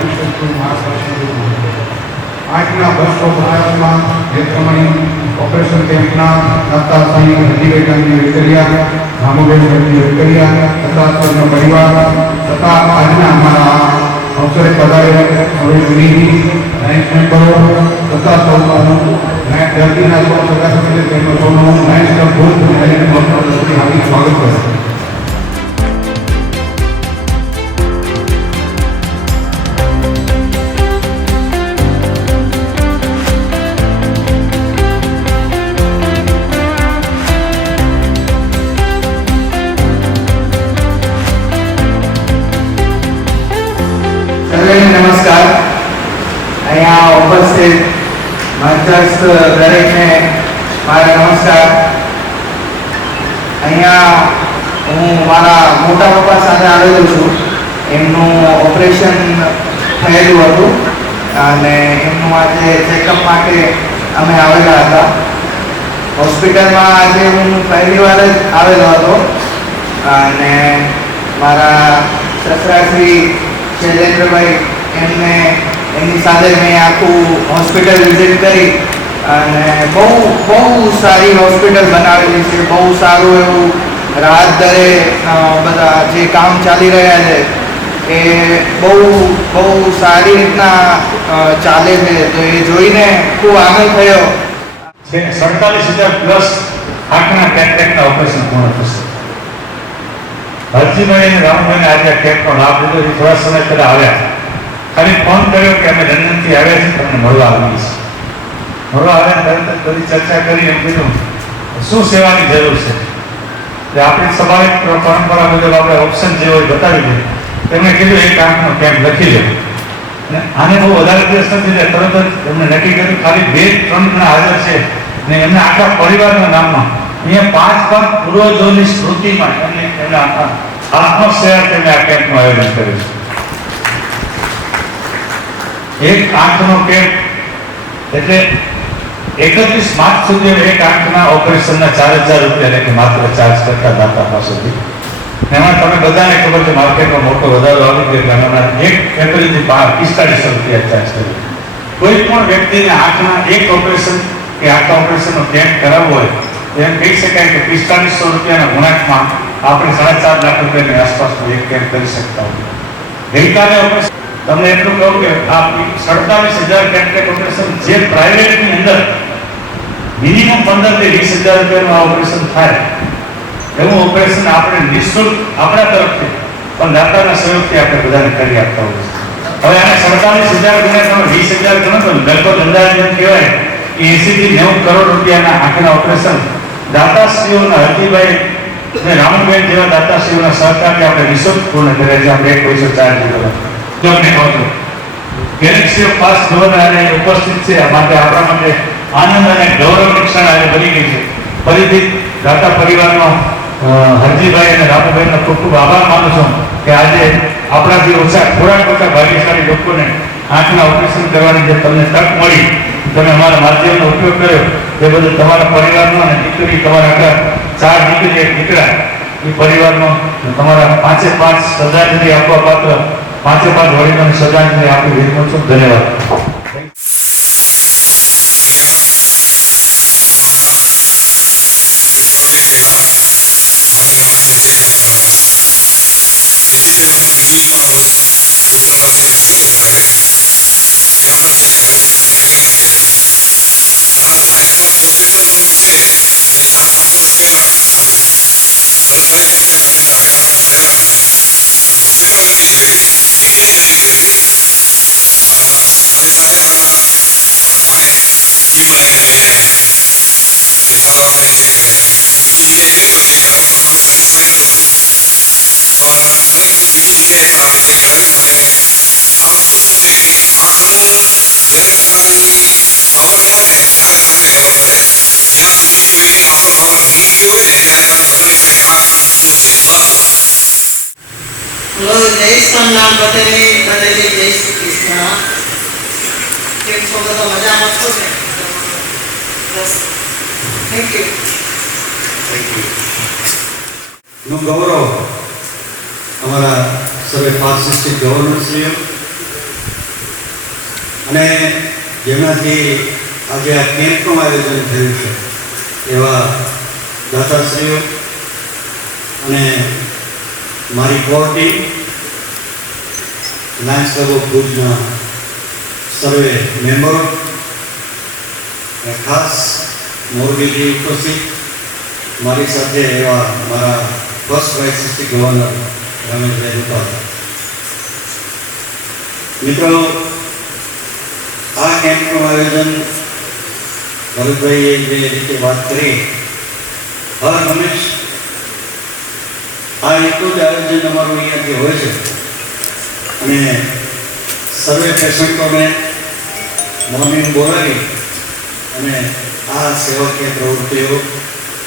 વિશેષ માર્ગદર્શન આજના 250માં નેત્રમણી ઓપરેશન કેમ્પના દાતા સાહેબ હજીબેટાની વેકરિયા રામુબેન વેકરિયા તથા તેમનો પરિવાર તથા આજના અમારા અવસરે પધારેલા હવે જૂની નાયક મેમ્બરો તથા સૌનું દર્દીના સૌ સદસ્યો તેમનો સૌનું નાયક ભૂત અને હાર્દિક સ્વાગત કરે. नमस्कार. અહીંયા ઉપસ્થિત મધ્યસ્થ દરેકને મારા નમસ્કાર. અહીંયા હું મારા મોટા પપ્પા સાથે આવેલો છું. એમનું ઓપરેશન થયેલું હતું અને એમનું આજે ચેકઅપ માટે અમે આવેલા હતા. હોસ્પિટલમાં આજે હું પહેલી વાર જ આવેલો હતો અને મારા સસરાશ્રી શૈલેન્દ્રભાઈ એમની સાથે મેં આખું હોસ્પિટલ વિઝિટ કરી અને બહુ સારી હોસ્પિટલ બનાવેલી છે. બહુ સારું એવું રાહત દરે બધા જે કામ ચાલી રહ્યા છે એ બહુ સારી રીતના ચાલે છે. તો એ જોઈને ખૂબ આનંદ થયો. 47,000 પ્લસ આંખના કેટરેક્ટના ઓપરેશન પૂર્ણ થશે. હરજીભાઈ અને રામભાઈને આજે આ કેમ્પનો લાભ લીધો. એ થોડા સમય પહેલા આવ્યા, ખાલી ફોન કર્યો કે અમે લંડનથી આવ્યા છીએ, તમને મળવા આવીએ છીએ. મળવા આવ્યા તરત જ બધી ચર્ચા કરી. એમ કીધું શું સેવાની જરૂર છે, એટલે આપણી સ્વાભાવિક પરંપરા મુજબ આપણે ઓપ્શન જે હોય બતાવી દઈએ. તેમણે કીધું એક આંખનો કેમ્પ લખી લો. અને આને બહુ વધારે દિવસ નથી, તરત જ એમને નક્કી કર્યું. ખાલી 2-3 જણા હાજર છે ને એમના આખા પરિવારના નામમાં અહીંયા 5 પૂર્વજોની સ્મૃતિમાં એમના આત્મસેવા તેમણે આ કેમ્પનું આયોજન કર્યું છે. એક આંખનો કેમ્પ એટલે 31 માર્ચ સુધી એક આંખના ઓપરેશનના 4,000 રૂપિયા લેખે માત્ર ચાર્જ કરતા દાતા પાસેથી. એમાં તમે બધાને ખબર છે માર્કેટમાં મોટો વધારો આવી ગયો. હમણાં 1 એપ્રિલથી 4500 રૂપિયા ચાર્જ કર્યો. કોઈ પણ વ્યક્તિને આંખના એક ઓપરેશન કે આંખના ઓપરેશનનો કેમ્પ કરાવવો હોય એમ કહી શકાય કે 4500 રૂપિયાના ગુણાંકમાં આપણે 4.5 લાખ રૂપિયાની આસપાસનો એક કેમ્પ કરી શકતા હોય. ગઈકાલે ઓપરેશન તમને એટલું કહું કે આ 47,000 કેટરેક્ટ ઓપરેશન જે પ્રાઇવેટની અંદર મિનિમમ 15,000 થી 20,000 રૂપિયાનું ઓપરેશન થાય એવું ઓપરેશન આપણે નિઃશુલ્ક આપણા તરફથી પણ દાતાના સહયોગથી આપણે બધાને કરી આપતા હોઈએ છીએ. હવે આને 47,000 ગુણ્યા તમે 20,000 ગણો તો લગભગ અંદાજે એમ કહેવાય કે 80 થી 90 કરોડ રૂપિયાના આંખના ઓપરેશન દાતાશ્રીઓના હરજીભાઈ અને રામુબેન જેવા દાતાશ્રીઓના સહકારથી આપણે નિઃશુલ્ક પૂર્ણ કર્યા છે. આપણે 1 પૈસો ચાર્જ લીધો જો આપણે કહો છો ગેલેક્સી ઓફ પાસ્ટ ગવર્નર ઉપસ્થિત છે. માટે આપણા માટે આનંદ અને ગૌરવની ક્ષણ આજે બની ગઈ છે. ફરીથી દાતા પરિવારનો હરજીભાઈ અને રામુભાઈનો ખૂબ ખૂબ આભાર માનું છું કે આજે આપણાથી થોડા ભાગ્યશાળી લોકોને આંખના ઓપરેશન કરવાની જે તમને તક મળી, તમે અમારા માધ્યમનો ઉપયોગ કર્યો એ બદલ તમારા પરિવારનો અને દીકરી તમારા આખા 4 દીકરી 1 દીકરા એ પરિવારનો તમારા 5 શ્રદ્ધાંજલિ આપવા પાત્ર 5 વડીલોને શ્રદ્ધાંજલિ આપી વિનંતી છું. ધન્યવાદ. જય સ્વામિનારાયણ પટેલની બનેલી જય શ્રી કૃષ્ણ. કેમ છો બધા મજામાં છો ને? બસ થેન્ક યુ. નું ગૌરવ અમારા સર્વે 5 ગવર્નરશ્રીઓ અને જેનાથી આજે આ કેમ્પનું આયોજન થયું છે એવા દાતાશ્રીઓ અને મારી core team, Lions club of ભુજના સર્વે મેમ્બરો અને ખાસ મોરબીથી ઉપસ્થિત મારી સાથે એવા મારા first vice district governor Rameshbhai Rupala. મિત્રો, આ કેમ્પનું આયોજન ભરતભાઈએ જે રીતે વાત કરી, હર હંમેશ આ એટલું જ આયોજન અમારું અહીંયાથી હોય છે અને સર્વે પેશન્ટોને મોર્નિંગ બોલાવી અને આ સેવાકીય પ્રવૃત્તિઓ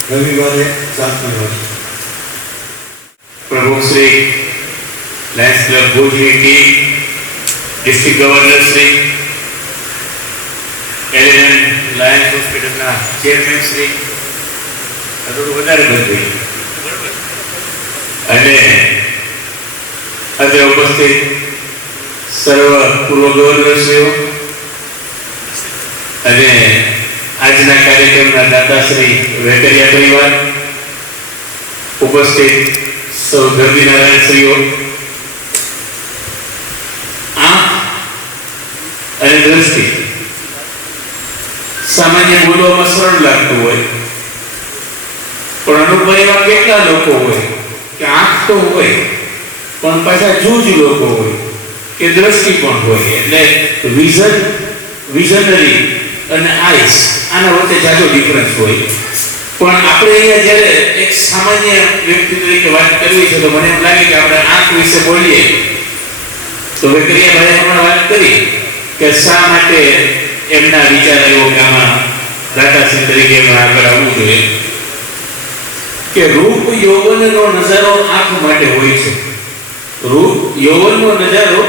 રવિવારે ચાલતી હોય છે. પ્રમુખ શ્રી, લાયન્સ ક્લબ ભુજની team, district governor Shri, LNN Lions હોસ્પિટલના ચેરમેન શ્રી, થોડું વધારે બધું, અને આજે ઉપસ્થિત સર્વ પૂર્વ ગવર્નરશ્રીઓ અને આજના કાર્યક્રમના દાતાશ્રી વેકરિયા પરિવાર, ઉપસ્થિત સૌ દર્દી નારાયણશ્રીઓ, આંખ અને દ્રષ્ટિ સામાન્ય બોલવામાં સરળ લાગતું હોય, પણ અનુભવમાં કેટલા લોકો હોય કે આંખ તો હોય પણ પાછા જૂજ લોકો હોય કે દ્રષ્ટિ પણ હોય, એટલે વિઝનરી અને આઈસ આના વચ્ચે જાજો ડિફરન્સ હોય. પણ આપણે અહીંયા જ્યારે એક સામાન્ય વ્યક્તિ તરીકે વાત કરવી છે તો મને એમ લાગે કે આપણે આંખ વિશે બોલીએ તો વેકરિયાભાઈએ પણ વાત કરી કે શા માટે એમના વિચાર આવ્યો કે આમાં દાતાશ્રી તરીકે એમાં આગળ આવવું જોઈએ. કે રૂપ યૌવનનો નજારો આંખ માટે હોય છે. રૂપ યૌવનનો નજારો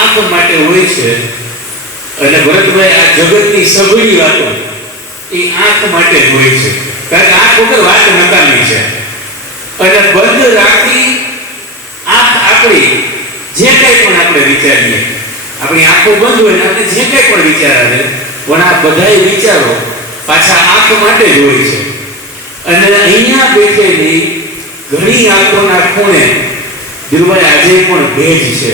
આંખ માટે હોય છે. અને ભરતભાઈ, આ જગતની સઘળી વાતો એ આંખ માટે જ હોય છે, કારણ કે આંખ વગર વાત નકામી છે. અને બંધ રાખી આંખ આપણી જે કંઈ પણ આપણે વિચારીએ, આપણી આંખો બંધ હોય ને આપણે જે કંઈ પણ વિચાર આવે પણ આ બધા વિચારો પાછા આંખ માટે જ હોય છે. અને અહીંયા બેઠેલી ઘણી આંખોના ખૂણે ધીરુભાઈ આજે પણ ભેજ છે.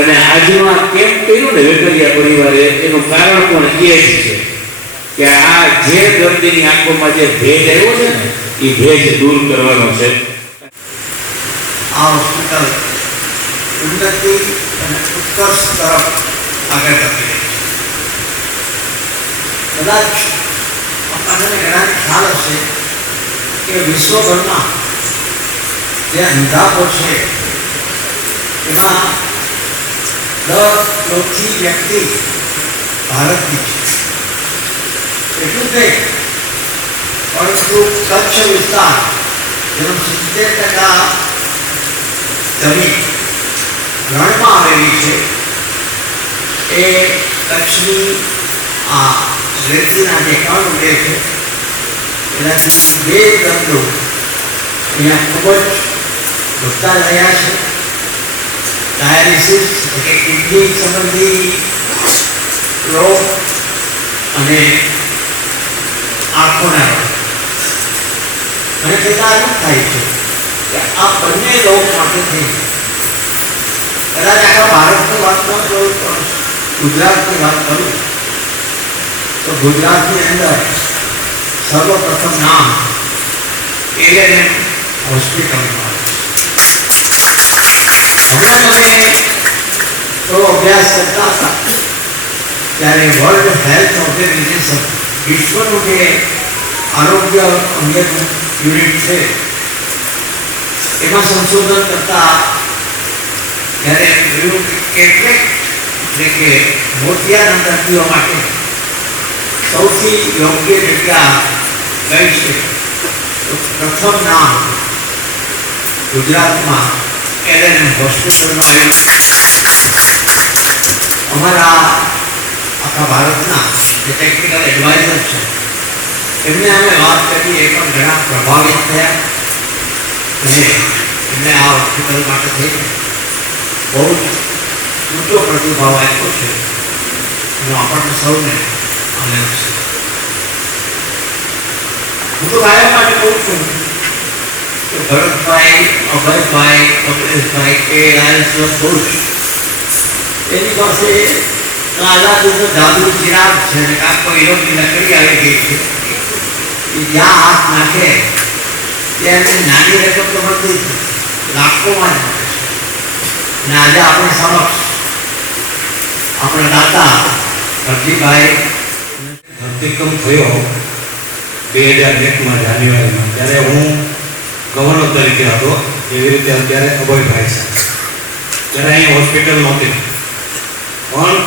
અને આજનો આ કેમ્પ કર્યો ને વેકરિયા પરિવારે, એનું કારણ પણ એ જ છે કે આ જે દર્દીની આંખોમાં જે ભેજ આવ્યો છે ને એ ભેજ દૂર કરવાનો છે. આ હોસ્પિટલ ઉન્નતિ અને ઉત્કર્ષ તરફ આગળ વધી રહી છે. કદાચ આપણને ઘણાને ખ્યાલ હશે કે વિશ્વભરમાં જે અંધાપો છે એમાં 10 ચોથી વ્યક્તિ ભારતની છે. એટલું જ નહીં, પરંતુ કચ્છ વિસ્તાર જેનો 70% જમીન રણમાં આવેલી છે, એ કચ્છની આ રેતીના જે કણ ઉડે છે એનાથી 2 દર્દો અહીંયા ખૂબ જ વધતા રહ્યા છે. ડાયાલિસિસ એટલે કિડની સંબંધી રોગ અને આંખોના રોગ. મને કહેતા એમ થાય છે કે આ બંને રોગ માટે થઈ કદાચ આખા ભારતની વાત ન કરું પણ ગુજરાતની વાત કરું તો ગુજરાતની અંદર સર્વપ્રથમ નામ LNN હોસ્પિટલમાં. હમણાં અમે થોડો અભ્યાસ કરતા હતા ત્યારે વર્લ્ડ હેલ્થ ઓર્ગેનાઇઝેશન, વિશ્વનું જે આરોગ્ય અંગેનું યુનિટ છે, એમાં સંશોધન કરતા ત્યારે જોયું કે કેટરેક્ટ એટલે કે મોતિયાના દર્દીઓ માટે સૌથી યોગ્ય જગ્યા કઈ છે તો પ્રથમ નામ ગુજરાતમાં LNN હોસ્પિટલનું આવ્યું. અમારા આખા ભારતના જે ટેકનિકલ એડવાઇઝર છે એમને અમે વાત કરી, એ પણ ઘણા પ્રભાવિત થયા અને એમને આ હોસ્પિટલ માટે થઈ બહુ જ ઊંચો પ્રતિભાવ આપ્યો છે. એનો આપણને સૌને આનંદ છે. હું તો ગાયક માટે કહું છું કે ભરતભાઈ, અભયભાઈ, કપિલેશભાઈ કે લાયન્સનો પુરુષ એની પાસે આઝાદીનો જાદુ ચિરાગ છે ને કાંક કોઈ હીરોની નકરી આવી ગઈ છે. એ જ્યાં હાથ નાખે ત્યાં એની નાની રકમ તો મળતી જ નથી, લાખોમાં જ મળે છે. અને આજે આપણી સમક્ષ આપણા દાતા હરજીભાઈ ધરતીકંપ થયો 2001માં જાન્યુઆરીમાં, ત્યારે હું ગવર્નર તરીકે હતો. એવી રીતે અત્યારે અભયભાઈ છે. ત્યારે અહીં હોસ્પિટલ નહોતી, પણ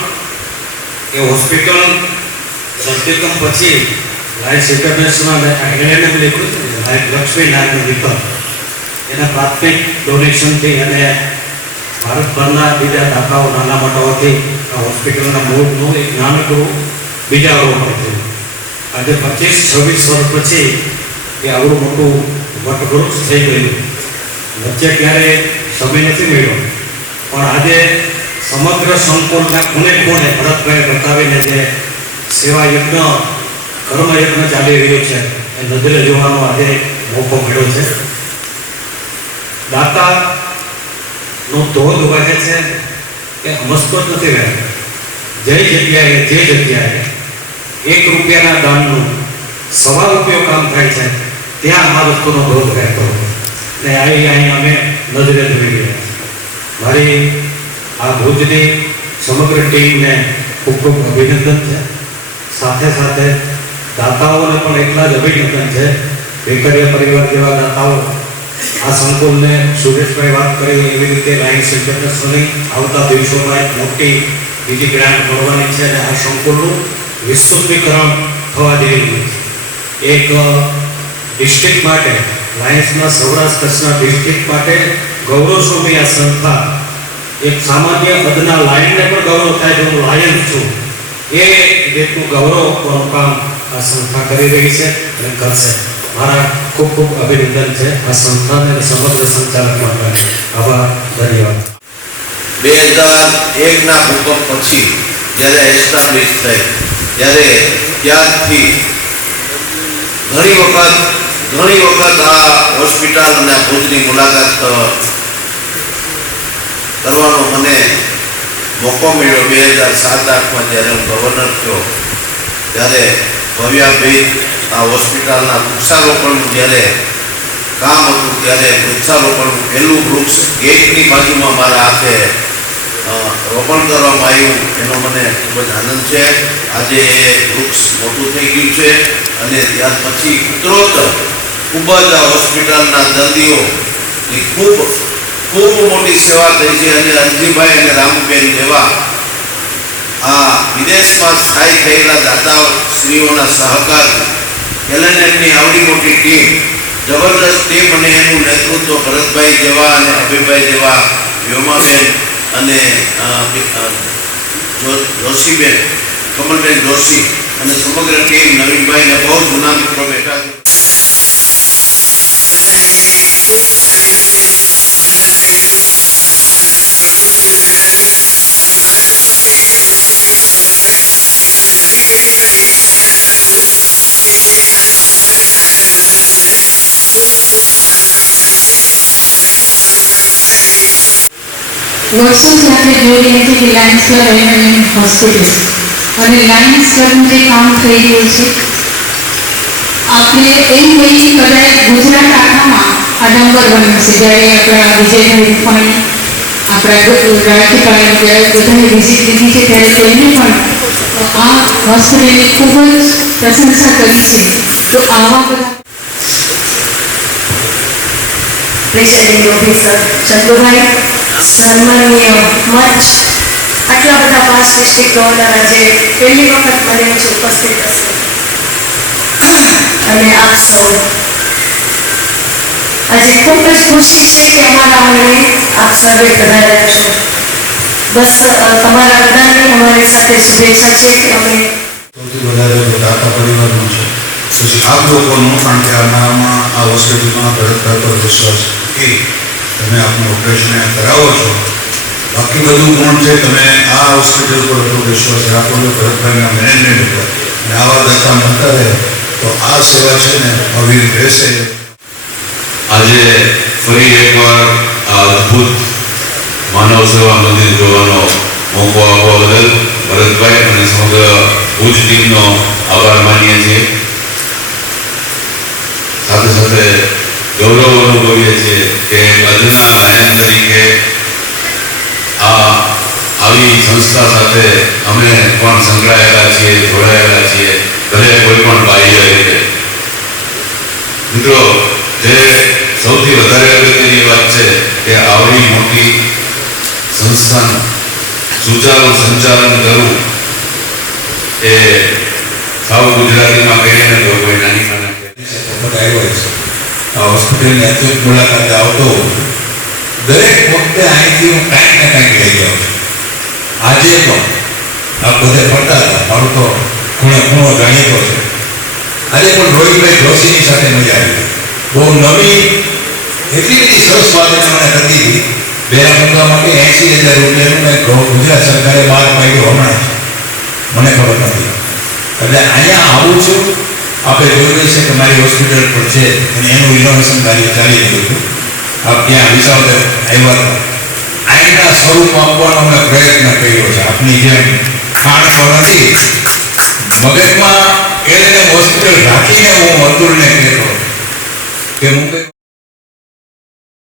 એ હોસ્પિટલ ધરતીકંપ પછી લાયન્સ ઇન્ટરનેશનલ એકેડેમી લીધું છે, લક્ષ્મી નારાયણ વિતરણ એના પ્રાથમિક ડોનેશનથી અને ભારતભરના બીજા દાતાઓ નાના મોટાઓથી આ હોસ્પિટલના મૂળનું એક નાનકડું બીજા રોપણ થયું. આજે 25-26 વર્ષ પછી એ આવડું મોટું વટવૃક્ષ થઈ ગયું. વચ્ચે ક્યારે સમય નથી મળ્યો, પણ આજે સમગ્ર સંકુલના ખૂણે ખૂણે ભરતભાઈ બતાવીને જે સેવા યજ્ઞ કર્મયજ્ઞ ચાલી રહ્યો છે એ નજરે જોવાનો આજે મોકો મળ્યો છે. દાતાનો ધોધ વહે છે કે અમસ્તો જ નથી વહેતો. જે જગ્યાએ 1 રૂપિયાના દાનનું 1.25 રૂપિયો કામ થાય છે ત્યાં આ વસ્તુનો ધોધ વહેતો ને અહીં અમે નજરે જોઈ રહ્યા. મારી આ ભુજની સમગ્ર ટીમને ખૂબ ખૂબ અભિનંદન છે. સાથે સાથે દાતાઓને પણ એટલા જ અભિનંદન છે. વેકરિયા પરિવાર જેવા દાતાઓ આ સંકુલને સુરેશભાઈ વાત કરી એવી રીતે લાયન્સ ઇન્ટરનેશનલની આવતા દિવસોમાં એક મોટી બીજી ગ્રાન્ટ મળવાની છે અને આ સંકુલનું વિસ્તૃતીકરણ થવા જઈ રહ્યું છે. એક ડિસ્ટ્રિક્ટ માટે, લાયન્સના સૌરાષ્ટ્ર કચ્છના ડિસ્ટ્રિક્ટ માટે ગૌરવસ્વરૂપી આ સંસ્થા એક સામાન્ય અદના લાયનને પણ ગૌરવ થાય કે હું લાયન છું એ રીતનું ગૌરવ આપવાનું કામ આ સંસ્થા કરી રહી છે અને કરશે. મારા ખૂબ ખૂબ અભિનંદન છે આ સંસ્થાને અને સમગ્ર સંચાલક માટે. આભાર, ધન્યવાદ. 2001ના ભૂકંપ પછી જ્યારે એસ્ટાબ્લિશ થઈ ત્યારે ત્યારથી ઘણી વખત આ હોસ્પિટલ અને ભુજની મુલાકાત કરવાનો મને મોકો મળ્યો. 2007-8માં જ્યારે હું ગવર્નર થયો ત્યારે ભવ્યાભાઈ આ હોસ્પિટલના વૃક્ષારોપણનું જ્યારે કામ હતું ત્યારે વૃક્ષારોપણનું પહેલું વૃક્ષ ગેટની બાજુમાં મારા હાથે રોપણ કરવામાં આવ્યું. એનો મને ખૂબ જ આનંદ છે. આજે એ વૃક્ષ મોટું થઈ ગયું છે અને ત્યાર પછી ઉત્તરોત્તર ખૂબ જ આ હોસ્પિટલના દર્દીઓની ખૂબ મોટી સેવા થઈ છે. અને અરજીભાઈ અને રામુબેન જેવા આ વિદેશમાં સ્થાયી થયેલા દાતાઓ શ્રીઓના સહકાર, એલએનએમની આવડી મોટી ટીમ, જબરદસ્ત ટીમ અને એનું નેતૃત્વ ભરતભાઈ જેવા અને અભયભાઈ જેવા, વ્યોમાબેન અને જોશીબેન, કમલબેન જોશી અને સમગ્ર ટીમ, નવીનભાઈને બહુ જૂના મિત્રો બેઠા છે. વર્ષોથી આપણે જોઈ રહ્યા છીએ કે લાયન્સ ક્લબ એમ હોસ્પિટલ અને લાયન્સ ક્લબનું જે કામ થઈ રહ્યું છે, આપણે એમ કહીએ કે કદાચ ગુજરાત આખામાં આ નંબર 1 હશે. જ્યારે આપણા વિજયભાઈ રૂપાણી, આપણા રાજ્યપાલ જ્યારે બધાએ વિઝિટ લીધી છે ત્યારે તેમને પણ આ હોસ્પિટલની ખૂબ જ પ્રશંસા કરી છે. તો આવા બધા પ્રેસિડેન્ટ ઓફિસર ચંદુભાઈ, સન્માનીય મંચ, આટલા બધા 5 ડિસ્ટ્રિક્ટ ગવર્નર આજે પહેલી વખત મને નીચે ઉપસ્થિત હશે અને આપ સૌ આજે ખૂબ જ ખુશી છે કે અમારા આંગણે આપ સર્વે પધાર્યા છો. બસ તમારા બધાની અમારી સાથે શુભેચ્છા છે કે અમે સૌથી વધારે દાતા પરિવારનો છે, પછી આપ લોકોનું, કારણ કે આમાં આ હોસ્પિટલમાં ભરતભાઈ પર વિશ્વાસ મૂકી તમે આપનું ઓપરેશન કરાવો છો બાકી બધું ગુણ છે. તમે આ હોસ્પિટલ પર એટલો વિશ્વાસ રાખો છો ભરતભાઈના મેનેજમેન્ટ ઉપર અને આવા દાતા મળતા રહે તો આ સેવા છે ને અવિર રહેશે. આજે ફરી એકવાર આ અદ્ભુત માનવ સેવા મંદિર જોવાનો મોકો આપવા બદલ ભરતભાઈ અને સમગ્ર ભુજ ટીમનો આભાર માનીએ છીએ. સાથે સાથે ગૌરવ અનુભવીએ છીએ કે આજના આયન તરીકે આવી સંસ્થા સાથે અમે પણ સંકળાયેલા છીએ, જોડાયેલા છીએ, ભલે કોઈ પણ બાહ્ય રીતે. મિત્રો, જે સૌથી વધારે અગત્યની વાત છે કે આવડી મોટી સંસ્થાનું સુચારુ સંચાલન કરવું એ સાવ ગુજરાતીમાં કહીએ ને તો કોઈ નાની આવ્યો છે. આ હોસ્પિટલની અચૂક મુલાકાતે આવતો દરેક વખતે અહીંથી હું કાંઈક ને કાંઈક લઈ જાઉં છું. આજે પણ આ બધે ફરતા હતા, મારું તો ખૂણો જાણીતો છે. આજે પણ રોહિતભાઈ જોશીની સાથે મજા આવી. બહુ નવી એટલી બધી સરસ વાત મને થતી હતી. બેરા મૂકવા માટે 80,000 રૂપિયાનું કંઈક ગુજરાત સરકારે બહાર પાડ્યું હમણાં જ, મને ખબર નથી. એટલે અહીંયા આવું છું. આપણે જોયું છે કે મારી હોસ્પિટલ પણ છે અને એનું રિનોવેશન કાર્ય ચાલી રહ્યું હતું. આપ ત્યાં વિસાવદર આવ્યા હતા. અહીંના સ્વરૂપ આપવાનો મેં પ્રયત્ન કર્યો છે. આપની જેમ ખાણ તો નથી, મગજમાં એને હોસ્પિટલ રાખીને હું અતુલને કહેતો કે હું